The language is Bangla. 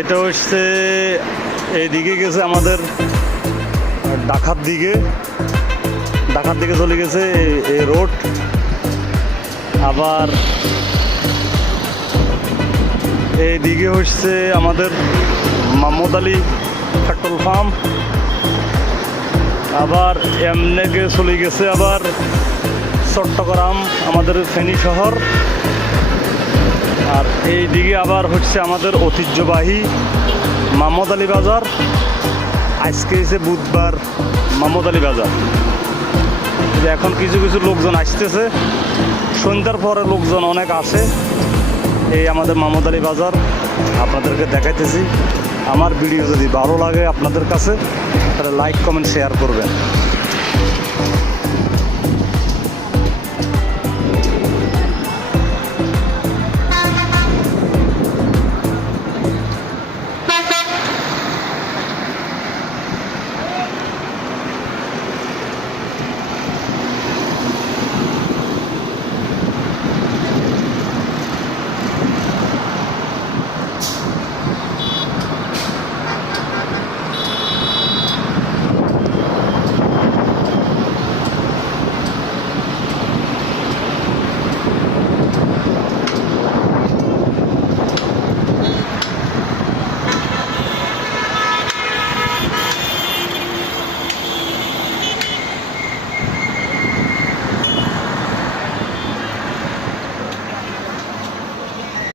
এটা হচ্ছে এইদিকে গেছে আমাদের ঢাকার দিকে চলে গেছে এই রোড। আবার এইদিকে হচ্ছে আমাদের মোহাম্মদ আলী পেট্রোল পাম্প। আবার এমনেকে চলে গেছে আবার চট্টগ্রাম আমাদের ফেনী শহর। আর এইদিকে আবার হচ্ছে আমাদের ঐতিহ্যবাহী মোহাম্মদ আলী বাজার। আজকে হচ্ছে বুধবার, মোহাম্মদ আলী বাজার। এখন কিছু কিছু লোকজন আসতেছে, সন্ধ্যার পরে লোকজন অনেক আসে। এই আমাদের মোহাম্মদ আলী বাজার আপনাদেরকে দেখাইতেছি। আমার ভিডিও যদি ভালো লাগে আপনাদের কাছে, তাহলে লাইক কমেন্ট শেয়ার করবেন।